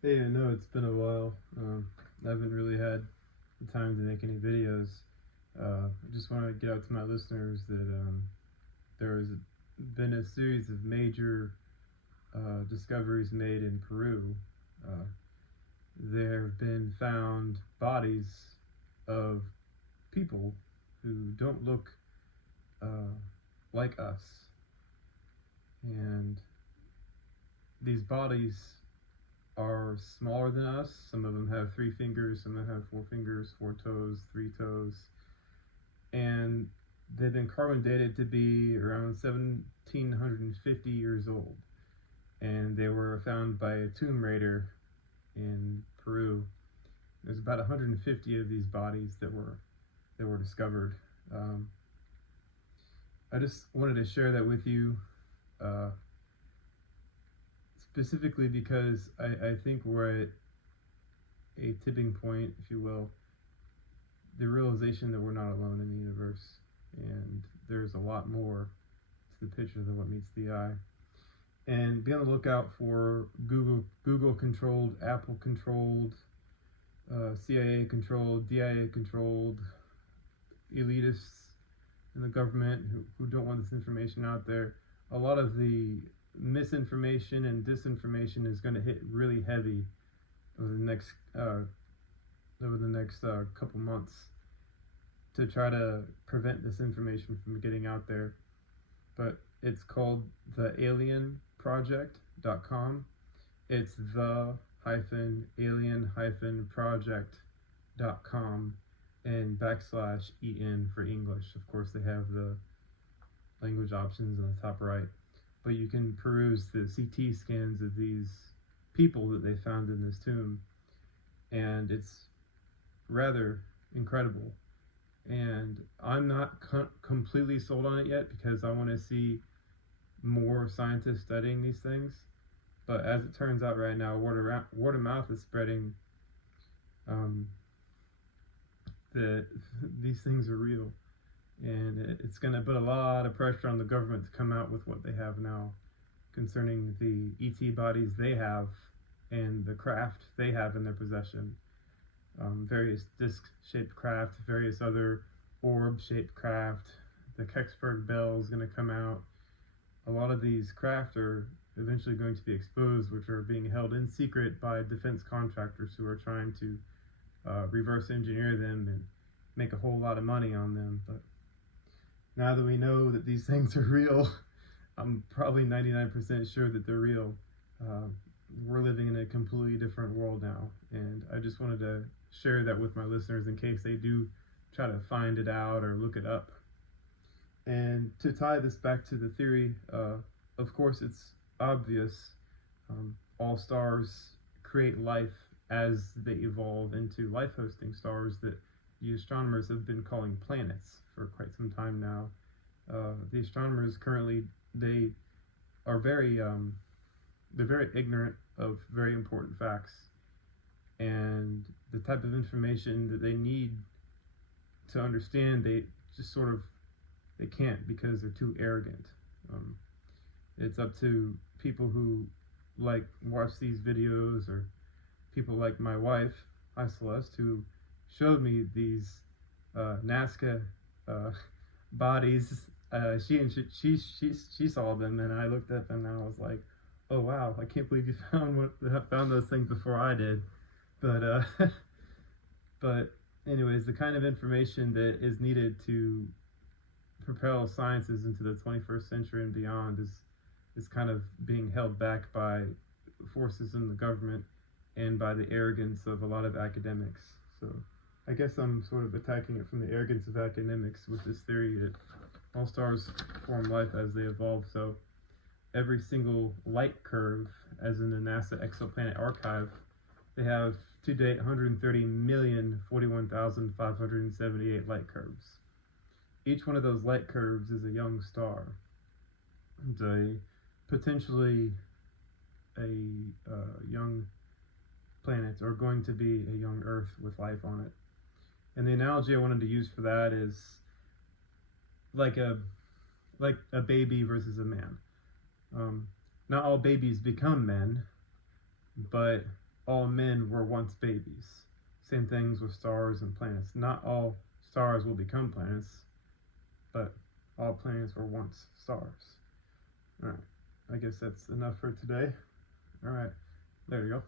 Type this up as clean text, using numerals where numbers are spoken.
Hey, I know it's been a while. I haven't really had the time to make any videos. I just want to get out to my listeners that there has been a series of major discoveries made in Peru. Uh, there have been found bodies of people who don't look uh, like us, and these bodies are smaller than us. Some of them have 3 fingers, some of them have 4 fingers, 4 toes, 3 toes, and they've been carbon dated to be around 1750 years old. And they were found by a tomb raider in Peru. There's about 150 of these bodies that were discovered. Um, I just wanted to share that with you, uh, specifically because I think we're at a tipping point, if you will, the realization that we're not alone in the universe, and there's a lot more to the picture than what meets the eye. And be on the lookout for Google controlled, Apple controlled, CIA controlled, DIA controlled elitists in the government who don't want this information out there. A lot of the misinformation and disinformation is going to hit really heavy over the next couple months to try to prevent this information from getting out there. But it's called the alienproject.com. It's the alien project.com and \en for English. Of course, they have the language options in the top right. But you can peruse the CT scans of these people that they found in this tomb, and it's rather incredible. And I'm not completely sold on it yet because I want to see more scientists studying these things. But as it turns out right now, word of mouth is spreading um, that these things are real. And it's going to put a lot of pressure on the government to come out with what they have now concerning the ET bodies they have and the craft they have in their possession. Various disc-shaped craft, various other orb-shaped craft. The Kecksburg Bell is going to come out. A lot of these craft are eventually going to be exposed, which are being held in secret by defense contractors who are trying to reverse engineer them and make a whole lot of money on them. But now that we know that these things are real, I'm probably 99% sure that they're real. Uh, we're living in a completely different world now, and I just wanted to share that with my listeners in case they do try to find it out or look it up. And to tie this back to the theory, of course, it's obvious. All stars create life as they evolve into life hosting stars that the astronomers have been calling planets for quite some time now. The astronomers currently they are they're very ignorant of very important facts, and the type of information that they need to understand they just sort of they can't because they're too arrogant. Um, it's up to people who like watch these videos, or people like my wife, hi Celeste, who showed me these Nazca uh, bodies. She saw them, and I looked at them, and I was like, "Oh wow! I can't believe you found those things before I did." But but anyways, the kind of information that is needed to propel sciences into the 21st century and beyond is kind of being held back by forces in the government and by the arrogance of a lot of academics. So I guess I'm sort of attacking it from the arrogance of academics with this theory that all stars form life as they evolve. So every single light curve, as in the NASA Exoplanet Archive, they have to date 130,041,578 light curves. Each one of those light curves is a young star. It's potentially a young planet, or going to be a young Earth with life on it. And the analogy I wanted to use for that is like a baby versus a man. Not all babies become men, but all men were once babies. Same things with stars and planets. Not all stars will become planets, but all planets were once stars. Alright, I guess that's enough for today. Alright, there you go.